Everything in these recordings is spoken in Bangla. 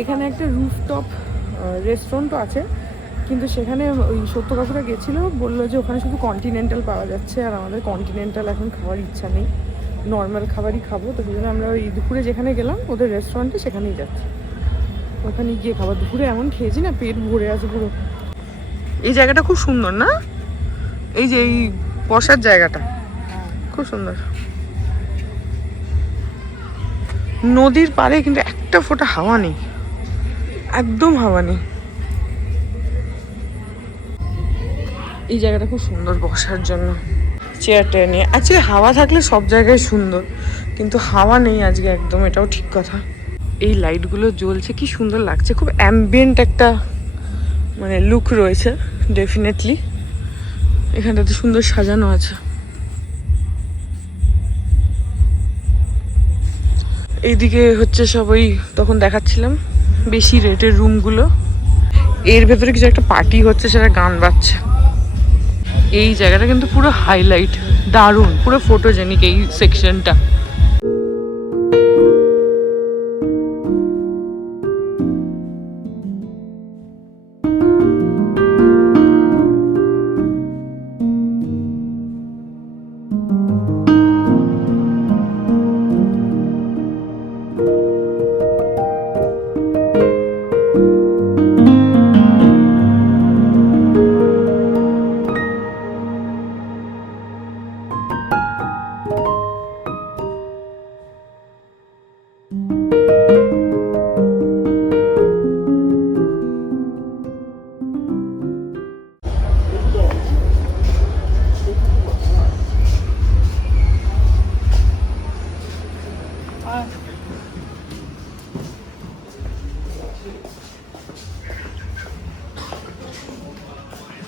এখানে একটা রুফটপ রেস্টুরেন্টও আছে, কিন্তু সেখানে ওই সত্য কাকুরা গেছিলো, বললো যে ওখানে শুধু কন্টিনেন্টাল পাওয়া যাচ্ছে, আর আমাদের কন্টিনেন্টাল এখন খাওয়ার ইচ্ছা নেই, নর্মাল খাবারই খাবো। তো সেই জন্য আমরা ওই দুপুরে যেখানে গেলাম ওদের রেস্টুরেন্টে সেখানেই যাচ্ছি, ওখানে গিয়ে খাবার। দুপুরে এমন খেয়েছি না, পেট ভরে আছে পুরো। এই জায়গাটা খুব সুন্দর না, এই যে এই বসার জায়গাটা খুব সুন্দর। নদীর পাড়ে কিন্তু একটা ফোঁটা হাওয়া নেই, একদম হাওয়া নেই। এই জায়গাটা খুব সুন্দর বসার জন্য, চেয়ার টেয়ার নিয়ে। আচ্ছা, হাওয়া থাকলে সব জায়গায় সুন্দর, কিন্তু হাওয়া নেই আজকে একদম, এটাও ঠিক কথা। এই লাইটগুলো জ্বলছে, কি সুন্দর লাগছে, খুব অ্যাম্বিয়েন্ট একটা মানে লুক রয়েছে ডেফিনেটলি। এখানটাতে সুন্দর সাজানো আছে। এইদিকে হচ্ছে সবাই, তখন দেখাচ্ছিলাম বেশি রেটের রুমগুলো, এর ভেতরে কিছু একটা পার্টি হচ্ছে, সেটা গান বাজছে। এই জায়গাটা কিন্তু পুরো হাইলাইট, দারুণ, পুরো ফটোজেনিক এই সেকশনটা।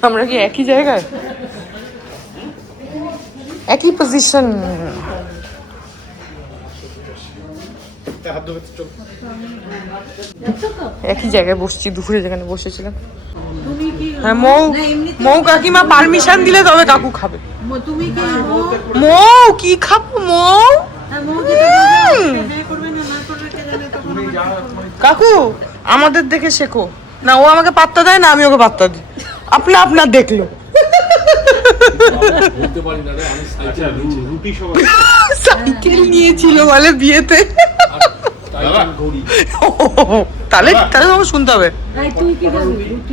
আমরা কি একই জায়গায়, একই পজিশন? একই জায়গায় বসছি দুপুরে যেখানে বসেছিলাম। হ্যাঁ, মৌ কাকিমা পারমিশন দিলে তবে কাকু খাবে। মৌ কি খাবো? মৌ কাকু আমাদের দেখে শেখো না, ও আমাকে পাত্তা দেয় না, আমি ওকে পাত্তা দিই। আপনার দেখলো সাইকেল নিয়েছিল বলে বিয়েতে, তাহলে তোমাকে শুনতে হবে।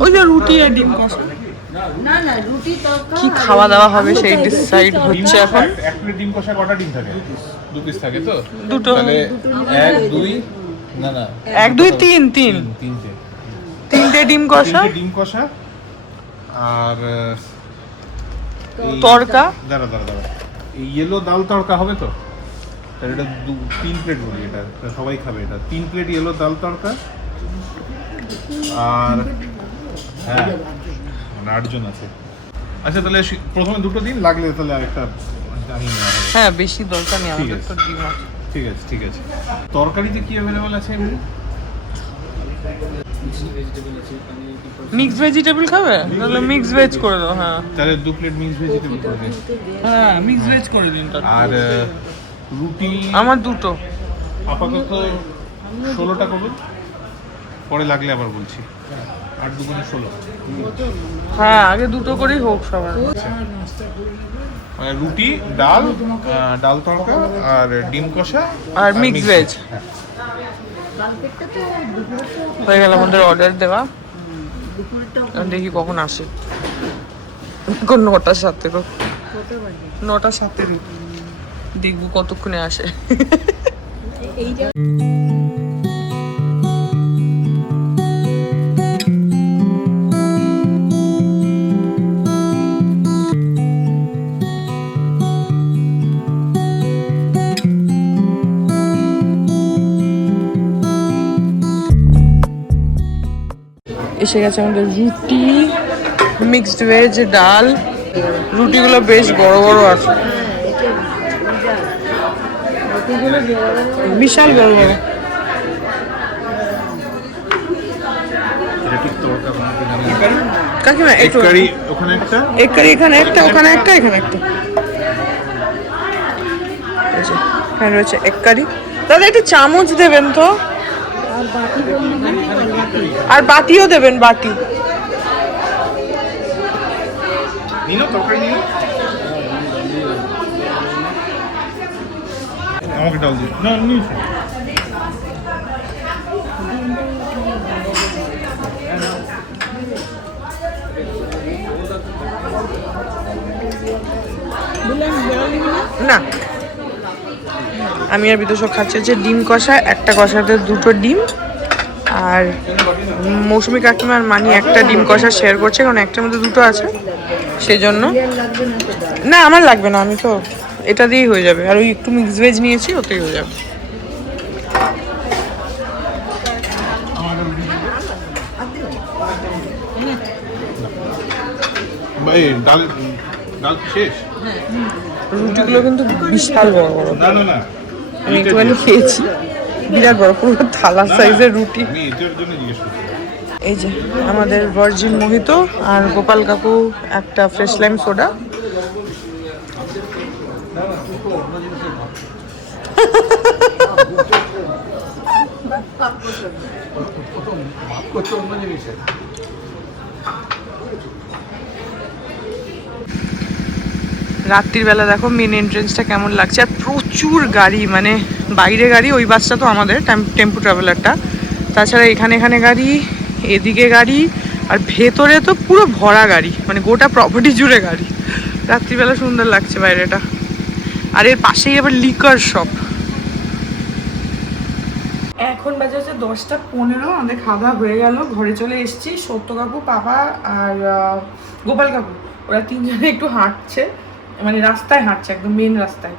ওই যে রুটি আর ডিম কষা, কি খাওয়া দাওয়া হবে সেই ডিসাইড হচ্ছে এখন। এক প্লেট ডিম কষা কটা ডিম থাকে? 2 পিস থাকে তো? দুটো। তাহলে 1 2 না 1 2 3 তিনটে ডিম কষা, ডিম কষা আর তড়কা। দাঁড়া এই ইয়েলো ডাল তড়কা হবে তো? তাহলে এটা 3 প্লেট বলি, এটা সবাই খাবে। এটা 3 প্লেট ইয়েলো ডাল তড়কা। আর হ্যাঁ, 8 জন আছে। আচ্ছা, তাহলে প্রথমে দুটো দিন, লাগলে তাহলে আরেকটা জানি না। হ্যাঁ, বেশি দরকার নেই আমাদের তো ডিম আছে। ঠিক আছে। তরকারিতে কি अवेलेबल আছে এমনি? মিক্স ভেজিটেবল খাবে? তাহলে মিক্স ভেজ করে দাও। হ্যাঁ, তাহলে 2 প্লেট মিক্স ভেজিটেবল করে দিন। হ্যাঁ, মিক্স ভেজ করে দিন। আর রুটি আমার দুটো। আপাতত 16টা করুন, পরে লাগলে আবার বলছি। 8 2 16। হ্যাঁ, আগে দুটো করেই হোক সবার। মানে রুটি, ডাল তড়কা আর ডিম কষা আর মিক্স ভেজ হয়ে গেল আমাদের অর্ডার দেওয়া। দেখি কখন আসে, 9টার সাথে তো, 9টার সাথে দেখবো কতক্ষণে আসে। এসে গেছে আমাদের রুটি, মিক্সড ভেজ, ডাল, রুটিগুলো বেশ বড় বড় আছে, বিশাল বড় বড়। এটা ঠিক তড়কা বানাতে জানি না। কাকিমা এক একটু কারি ওখানে একটা, এক কারি এখানে একটা, ওখানে একটা, এখানে একটা। এই যে, এখানে রয়েছে এক কারি। দাদা একটু চামচ দেবেন তো, আর বাটিও দেবেন, বাটি। নিলো তরকারি নিলো, আমাকে ডাল দিন। না নিয়েছি। না, আমি আর বিদুষক খাচ্ছি হচ্ছে ডিম কষা, একটা কষাতে দুটো ডিম। আর মৌসুমী কাকিমা আর মানি একটা ডিম কষা শেয়ার করছে, কারণ একটার মধ্যে দুটো আছে, সেই জন্য। না আমার লাগবে না, আমি তো এটা দিয়েই হয়ে যাবে। আর ওই একটু মিক্স ভেজ নিয়েছি, ওতেই হয়ে যাবে। ডাল ডাল শেষ। রুটিগুলো কিন্তু বিশাল বড় বড়, না না না, আমি একটুখানি খেয়েছি, বিরাট বড়, পুরো থালা সাইজের রুটি। আমি এটার জন্য জিজ্ঞেস করছি। এই যে আমাদের ভার্জিন মোহিত, আর গোপাল কাকু একটা ফ্রেশ লাইম সোডা। রাত্রির বেলা দেখো মেন এন্ট্রেন্সটা কেমন লাগছে, আর প্রচুর গাড়ি, মানে বাইরে গাড়ি। ওই বাসটা তো আমাদের টেম্পু ট্রাভেলারটা, তাছাড়া এখানে গাড়ি, এদিকে গাড়ি, আর ভেতরে তো পুরো ভরা গাড়ি, মানে গোটা প্রপার্টি জুড়ে গাড়ি। রাত্রিবেলা সুন্দর লাগছে বাইরেটা। আর এর পাশেই আবার লিকার শপ। এখন বাজে হচ্ছে 10:15, আমাদের খাওয়া দাওয়া হয়ে গেল, ঘরে চলে এসেছি। সত্য কাকু, পাপা আর গোপাল কাকু, ওরা তিনজনে একটু হাঁটছে, মানে রাস্তায় হাঁটছে, একদম মেন রাস্তায়,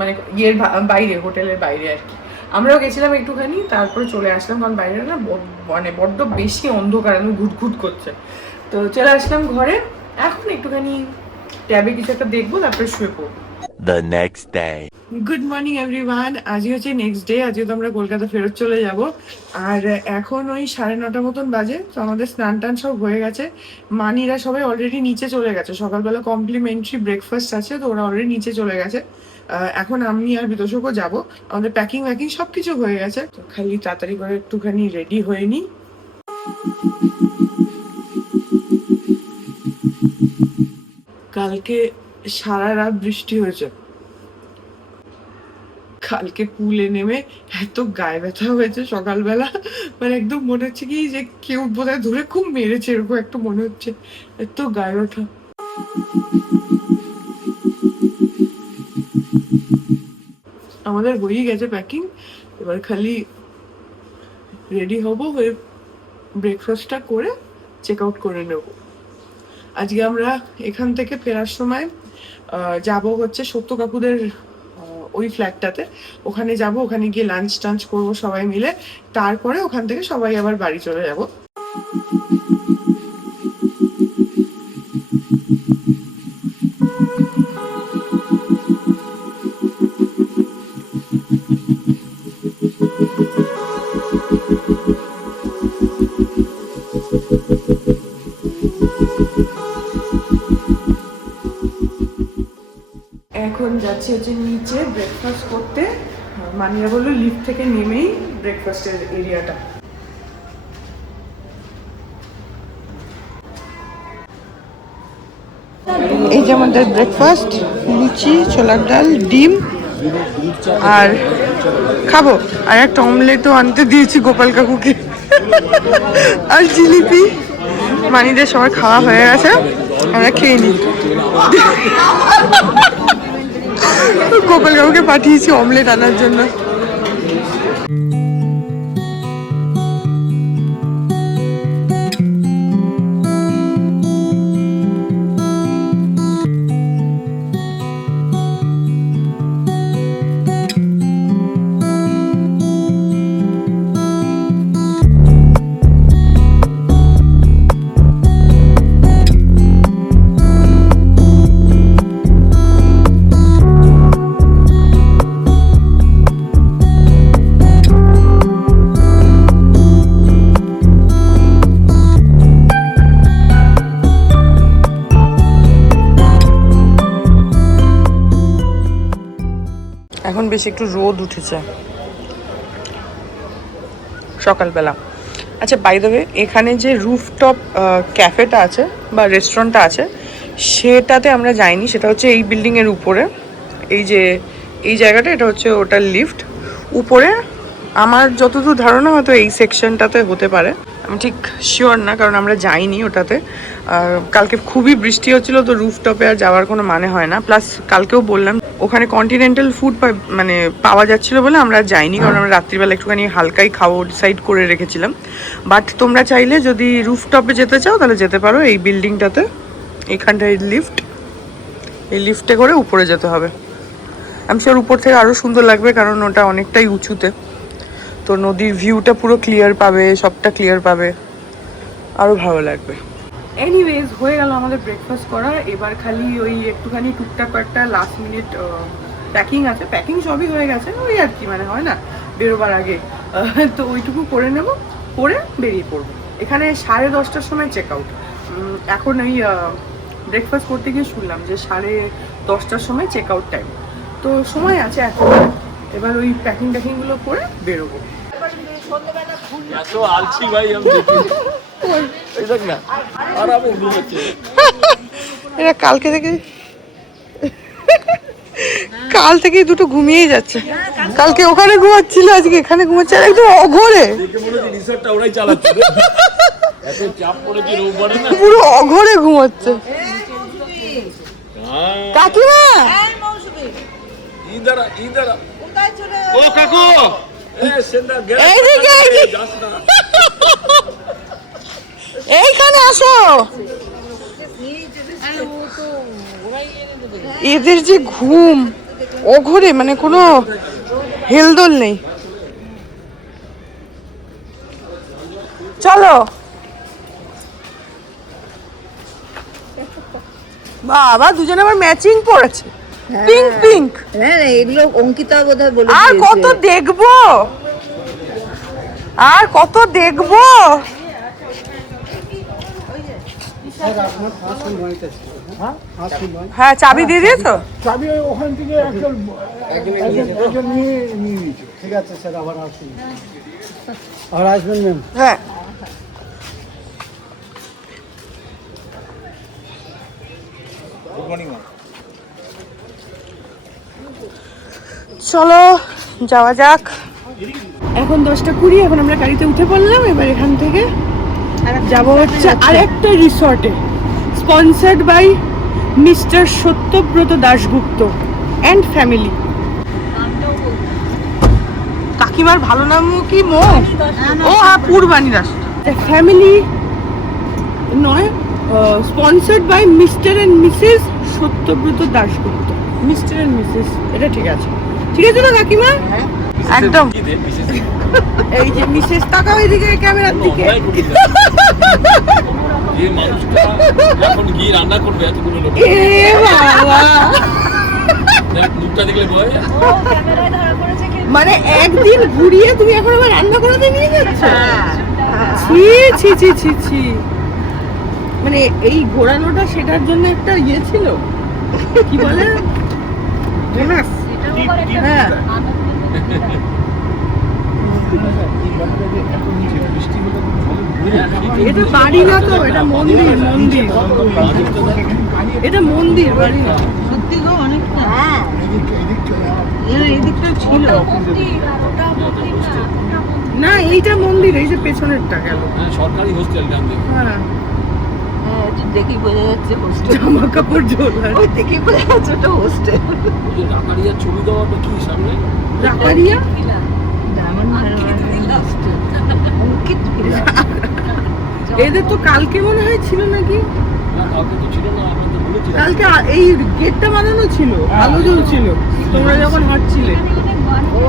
মানে ইয়ের বাইরে, হোটেলের বাইরে আর কি। আমরাও গেছিলাম একটুখানি, তারপরে চলে আসলাম, কারণ বাইরে না মানে বড্ড বেশি অন্ধকার, একদম ঘুটঘুট করছে। তো চলে আসলাম ঘরে, এখন একটুখানি ট্যাবে কিছু একটা দেখবো, তারপরে শুয়ে পড়বো। The next day. Good morning everyone, আজই হচ্ছে নেক্সট ডে। আজকে তো আমরা কলকাতা ফেরত চলে যাব। আর এখন ওই 9:30 মতন বাজে। তো আমাদের স্নান টান সব হয়ে গেছে, মানিরা সবাই অলরেডি নিচে চলে গেছে, সকালবেলা কমপ্লিমেন্টারি ব্রেকফাস্ট আছে, তো ওরা অলরেডি নিচে চলে গেছে। এখন আমি আর বিতোষকও যাবো, আমাদের প্যাকিং ওয়াকিং সব কিছু হয়ে গেছে, তো খালি তাড়াতাড়ি করে একটুখানি রেডি হয়ে নিই। কালকে সারা রাত বৃষ্টি হয়েছে, কালকে পুলে নেমে এত গায়ে ব্যথা হয়েছে সকালবেলা, মানে একদম মনে হচ্ছে কি যে কেউ বোধহয় ধরে খুব মেরেছে, এরকম একটু মনে হচ্ছে, এত গায়ে ব্যথা। আমাদের হয়েই গেছে প্যাকিং, এবার খালি রেডি হব, হয়ে ব্রেকফাস্টটা করে চেক আউট করে নেব। আজকে আমরা এখান থেকে ফেরার সময় যাব হচ্ছে সত্য কাকুদের ওই ফ্ল্যাটটাতে, ওখানে যাব, ওখানে গিয়ে লাঞ্চ টাঞ্চ করবো সবাই মিলে, তারপরে ওখান থেকে সবাই আবার বাড়ি চলে যাব। এখন যাচ্ছি হচ্ছে নিচে ব্রেকফাস্ট করতে। মানিয়া বললো লিফট থেকে নেমেই ব্রেকফাস্টের এরিয়াটা। এই যে আমাদের ব্রেকফাস্ট, লুচি, ছোলার ডাল, ডিম, আর খাবো, আর একটা অমলেটও আনতে দিয়েছি গোপাল কাকুকে, আর জিলিপি। মানিদের সবার খাওয়া হয়ে গেছে, আমরা খেয়ে নিই। গোপাল কাকুকে পাঠিয়েছি অমলেট আনার জন্য। এখন বেশ একটু রোদ উঠেছে সকালবেলা। আচ্ছা, বাই দ্য ওয়ে, এখানে যে রুফটপ ক্যাফেটা আছে বা রেস্টুরেন্টটা আছে সেটাতে আমরা যাইনি, সেটা হচ্ছে এই বিল্ডিংয়ের উপরে। এই যে এই জায়গাটা, এটা হচ্ছে ওটার লিফট উপরে। আমার যতদূর ধারণা হয়তো এই সেকশনটাতে হতে পারে, আমি ঠিক শিওর না, কারণ আমরা যাইনি ওটাতে। কালকে খুবই বৃষ্টি হচ্ছিল, তো রুফটপে আর যাওয়ার কোনো মানে হয় না। প্লাস কালকেও বললাম ওখানে কন্টিনেন্টাল ফুড মানে পাওয়া যাচ্ছিলো বলে আমরা যাইনি, কারণ আমরা রাত্রিবেলা একটুখানি হালকাই খাবো ডিসাইড করে রেখেছিলাম। বাট তোমরা চাইলে যদি রুফটপে যেতে চাও তাহলে যেতে পারো এই বিল্ডিংটাতে। এখানটায় লিফট, এই লিফটে করে উপরে যেতে হবে। আমি শিওর উপর থেকে আরও সুন্দর লাগবে, কারণ ওটা অনেকটাই উঁচুতে, তো নদীর ভিউটা পুরো ক্লিয়ার পাবে, সবটা ক্লিয়ার পাবে, আরও ভালো লাগবে। এনিওয়েজ, হয়ে গেল আমাদের ব্রেকফাস্ট করা। এবার খালি ওই একটুখানি টুকটাক একটা লাস্ট মিনিট প্যাকিং আছে, প্যাকিং সবই হয়ে গেছে, ওই আর কি মানে হয় না বেরোবার আগে, তো ওইটুকু করে নেব, করে বেরিয়ে পড়বো। এখানে 10:30টার সময় চেক আউট। এখন ওই ব্রেকফাস্ট করতে গিয়ে শুনলাম যে 10:30টার সময় চেক আউট টাইম, তো সময় আছে এখন। এবার ওই প্যাকিং ট্যাকিংগুলো করে বেরোবো। এত আলছি ভাই আমি দেখি এই দেখ না আরামে ঘুমাচ্ছে এরা কাল থেকে দুটো ঘুমিয়েই যাচ্ছে। কালকে ওখানে ঘুমাচ্ছিল, আজকে এখানে ঘুমাচ্ছে, আর একদম অঘরে, দেখে মনে হচ্ছে রিসর্টটা ওরাই চালাচ্ছে এত চাপ পড়েছে রোববারে না, পুরো অঘরে ঘুমাচ্ছে। কাকিমা ইদারা ও কাকু এইখানে আসো। এদের যে ঘুম অঘরে, মানে কোনো হেলদোল নেই। চলো বাবা, দুজনে আবার ম্যাচিং পড়েছে, পিঙ্ক পিঙ্ক। হ্যাঁ, এগুলো অঙ্কিতা বোধহয় বলে আর দিয়েছে। কত দেখবো, আর কত দেখবো। হ্যাঁ, চাবি দিয়ে দিয়েছো? চাবি ওখান থেকে একজন নিয়ে নিয়েছে। ঠিক আছে স্যার, আবার আসুন, আর আসবেন ম্যাম। হ্যাঁ, চলো যাওয়া যাক। এখন 10:20, এখন আমরা গাড়িতে উঠে পড়লাম। এবার এখান থেকে যাব হচ্ছে আরেকটা রিসর্টে, sponsored by mister Satyabrata Dasgupta and family. কাকিমার ভালো নাম কি? ও হ্যাঁ, পূর্বাণী দাস। ফ্যামিলি নয়, sponsored by mister and Mrs Satyabrata Dasgupta. Mister and Mrs, এটা ঠিক আছে, ঠিক আছে না কাকিমা? একদম। এই যে মিসেস, তাকাও এইদিকে ক্যামেরার দিকে। এই মানুষটা এখন গিয়ে রান্না করবে এতগুলো লোক, এ বাবা, দেখ মুখটা দেখলে ভয়। মানে একদিন ঘুরিয়ে তুমি এখন আবার রান্না করতে নিয়ে যাচ্ছ? ছি ছি ছি ছি ছি। মানে এই ঘোরানোটা সেটার জন্য একটা ইয়ে ছিল, কি বলে, বোনাস। হ্যাঁ, এটা বাড়ি না তো, এটা মন্দির, মন্দির, এটা মন্দির, বাড়ি না। সত্যি গো, অনেকটা। হ্যাঁ, এদিকটা ছিল না, এইটা মন্দির, এই যে পেছনেরটা গেল সরকারি হোস্টেল নাম দেখি। হ্যাঁ, হ্যাঁ, এটা দেখেই বোঝা যাচ্ছে হোস্টেল। জামা কাপড় ঝোলা, ওই দেখেই বোঝা যাচ্ছে ওটা হোস্টেল। ওই যে রাকারিয়ার ছবি দেওয়াটা কি সামনে রাকারিয়া। এদের তো কালকে মনে হয় ছিল নাকি, না কাউকে তো ছিল না, আমরা তো বলেছিলাম কালকে এই গেটটা বানানো ছিল, আলো জ্বলছিল তোমরা যখন হাঁটছিলে। ও,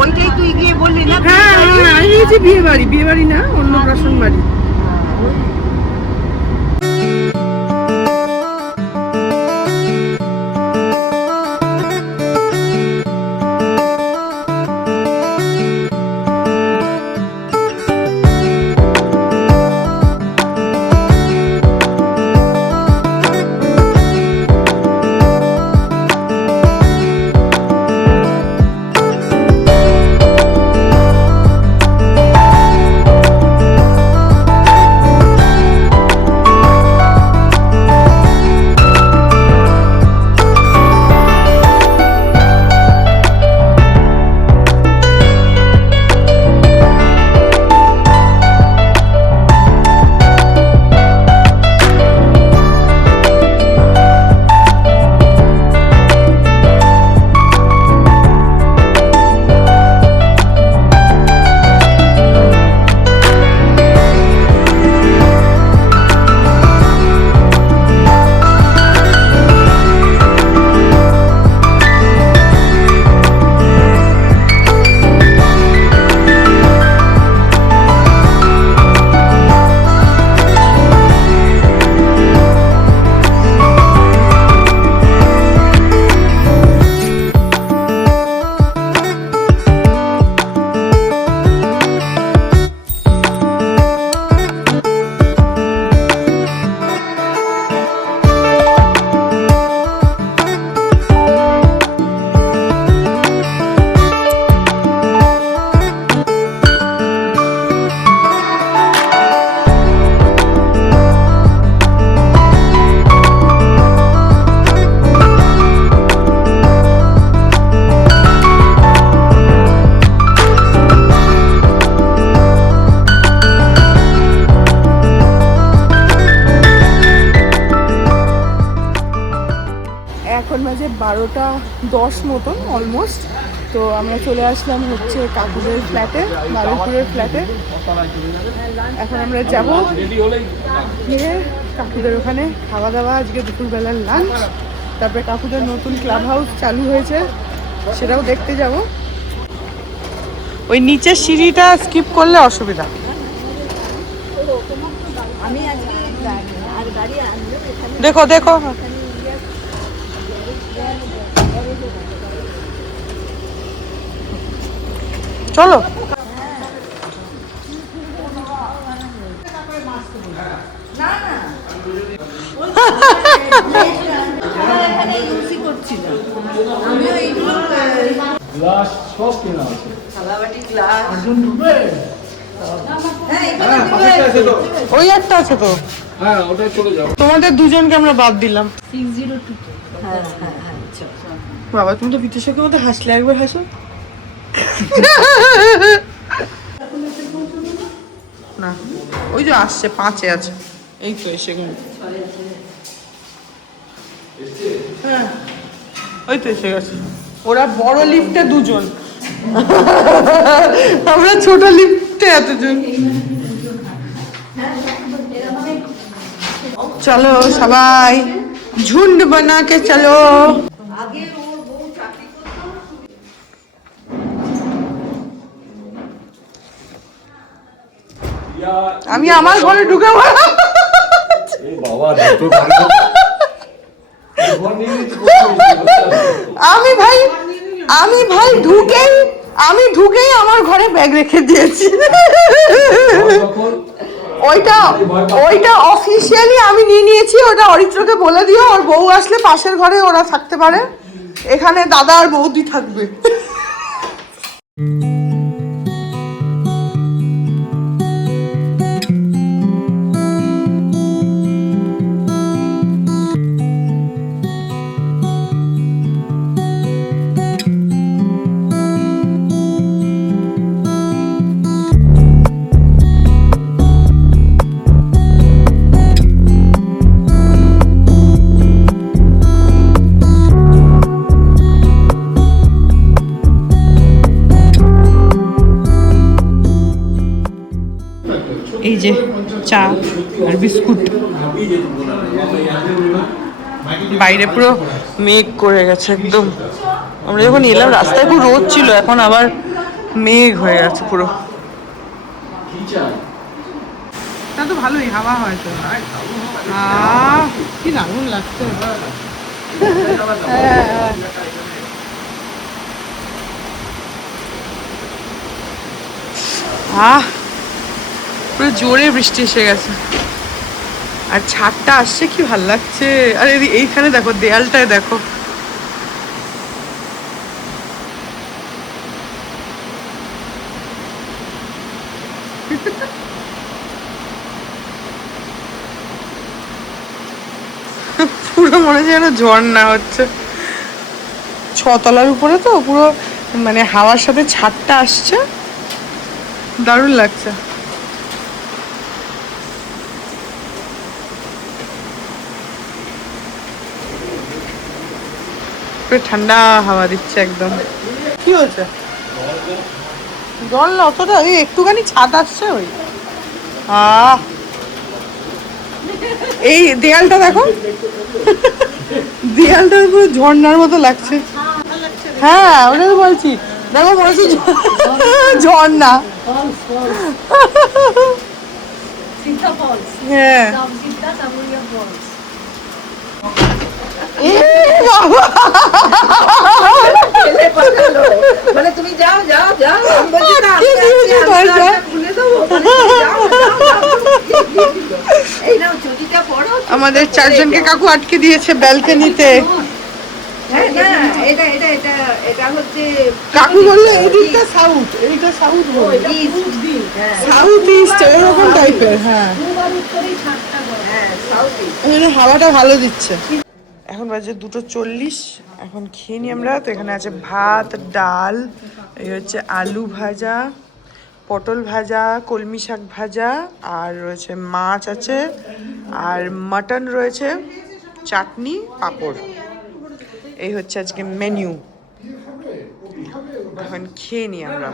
ওইটাই তুই গিয়ে বললি না? হ্যাঁ হ্যাঁ, আমি বলছি বিয়ে বাড়ি না, অন্নপ্রাশন বাড়ি। বাজে 12:10 মতন অলমোস্ট। তো আমরা চলে আসলাম হচ্ছে কাকুদের ফ্ল্যাটে, বারুইপুরের ফ্ল্যাটে। এখন আমরা যাব গিয়ে কাকুদের ওখানে খাওয়া দাওয়া, আজকে দুপুরবেলার লাঞ্চ, তারপরে কাকুদের নতুন ক্লাব হাউস চালু হয়েছে সেটাও দেখতে যাব। ওই নিচের সিঁড়িটা স্কিপ করলে অসুবিধা। আমি আজকে আর গাড়ি আনলো এখানে দেখো দেখো, চলো। এখানে ইউসি করছিলাম আমিও এইগুলো গ্লাস সব কেনা আছে। থালাবাটি গ্লাস একজন ঢুকবে? হ্যাঁ এখানে ওই একটা আছে তো, হ্যাঁ ওটা চলে যাও। তোমাদের দুজনকে আমরা বাদ দিলাম। 602 হ্যাঁ হ্যাঁ হ্যাঁ চল বাবা তুমি তো বিতোষকের মতো হাসলে, একবার হাসো। না ওই যে আসছে, 5-এ আছে, এই তো এসে গেল। হ্যাঁ ওই তো এসে গেছে। ওরা বড় লিফটে দুজন, আমরা ছোট লিফটে এতজন। চলো সবাই ঝুন্ড বানা কে চলো। আগে ওর বউ চাকরি করতো আমি আমার ঘরে ঢুকে বাবা আমি ভাই ঢুকেই আমার ঘরে ব্যাগ রেখে দিয়েছি। ওইটা অফিসিয়ালি আমি নিয়ে নিয়েছি। ওটা অরিত্রকে বলে দিও, ওর বউ আসলে পাশের ঘরে ওরা থাকতে পারে, এখানে দাদা আর বৌদি থাকবে। এই যে চা আর বিস্কুট, বাইরে পুরো মেঘ করে গেছে একদম। আমরা যখন এলাম রাস্তায় খুব রোদ ছিল, এখন আবার মেঘ হয়ে গেছে পুরো। তা তো ভালোই হাওয়া হয় তো, কি দারুণ লাগছে। পুরো জোরে বৃষ্টি এসে গেছে, আর ছাদটা আসছে, কি ভাল লাগছে। আর এইখানে দেখো, দেয়ালটায় দেখো, পুরো মনে হচ্ছে যেন ঝর্ণা হচ্ছে। 6 তলার উপরে তো পুরো, মানে হাওয়ার সাথে ছাদটা আসছে, দারুণ লাগছে। ঠান্ডা হাওয়া দিচ্ছে একদম। কি হয়েছে? জল না অতটা, ওই একটুখানি ছাদ আসছে। ওই এই দেয়ালটা দেখো, দেয়ালটা পুরো ঝর্ণার মতো লাগছে। হ্যাঁ ওটা তো বলছি, দেখো বলছি ঝর্ণা। হ্যাঁ মানে তুমি যাও যাও যাও আমি বলছি না খুলে দেবো এই নাও ছুটিটা পড়ো। আমাদের 4 জনকে কাকু আটকে দিয়েছে ব্যালকনিতে। হ্যাঁ না এটা এটা এটা এটা হচ্ছে কাকু বললো এদিকটা সাউথ, এইটা সাউথ বললো, সাউথ ইস্ট এরকম টাইপের। হ্যাঁ এখানে হাওয়াটা ভালো দিচ্ছে। এখন বাজে 2:40, এখন খেয়ে নিই আমরা। তো এখানে আছে ভাত, ডাল, এই হচ্ছে আলু ভাজা, পটল ভাজা, কলমি শাক ভাজা, আর রয়েছে মাছ আছে, আর মাটন রয়েছে, চাটনি, পাঁপড়। এই হচ্ছে আজকে মেনু। এখন খেয়ে নিই আমরা।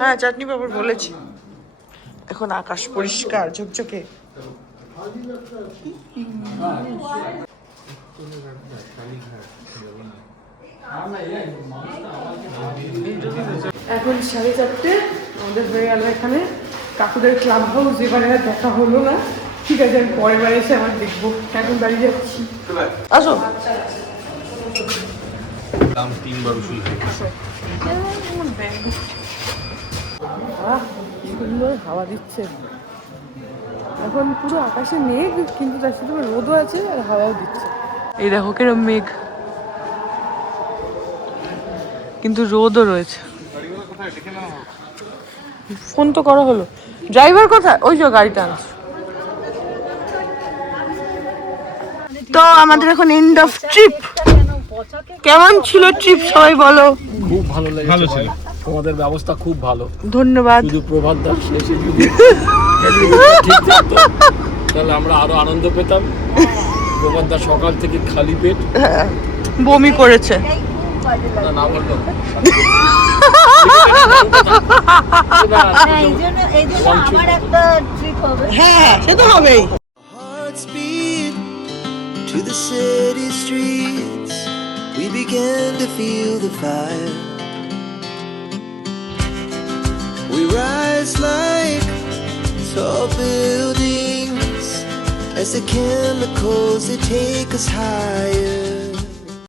হ্যাঁ চাটনি পাপড় বলেছি। এখন আকাশ পরিষ্কার ঝকঝকে। এখন 4:30 আমাদের হয়ে গেল এখানে কাকুদের ক্লাব হাউস। এবারে আর দেখা হলো না, ঠিক আছে আমি পরের বার এসে আবার দেখবো। এখন বাড়ি যাচ্ছি, আসো। দাম 3 বার উসুল হয়ে গেছে। সুন্দর হাওয়া দিচ্ছে। এখন পুরো আকাশে মেঘ, কিন্তু তার সাথে রোদও আছে আর হাওয়াও দিচ্ছে। এই দেখো কিরম মেঘ, কিন্তু রোদও রয়েছে। ফোন তো করা হলো। ড্রাইভার কোথায়? ওই যে গাড়িটা আনছে। তো আমাদের এখন এন্ড অফ ট্রিপ। কেমন ছিল ট্রিপ সবাই বলো? খুব ভালো লেগেছে। ভালো ছিল। তোমাদের ব্যবস্থা খুব ভালো। ধন্যবাদ। শুধু প্রভাত দাস শেষে যদি ঠিক থাকতো তাহলে আমরা আরো আনন্দ পেতাম। প্রভাত দাস সকাল থেকে খালি পেট বমি করেছে। না বললো এই জন্য আমার একটা ট্রিপ হবে। হ্যাঁ সে তো হবেই। Hearts beat to the city streets. We began to feel the fire. We rise like tall buildings as the chemicals they take us higher.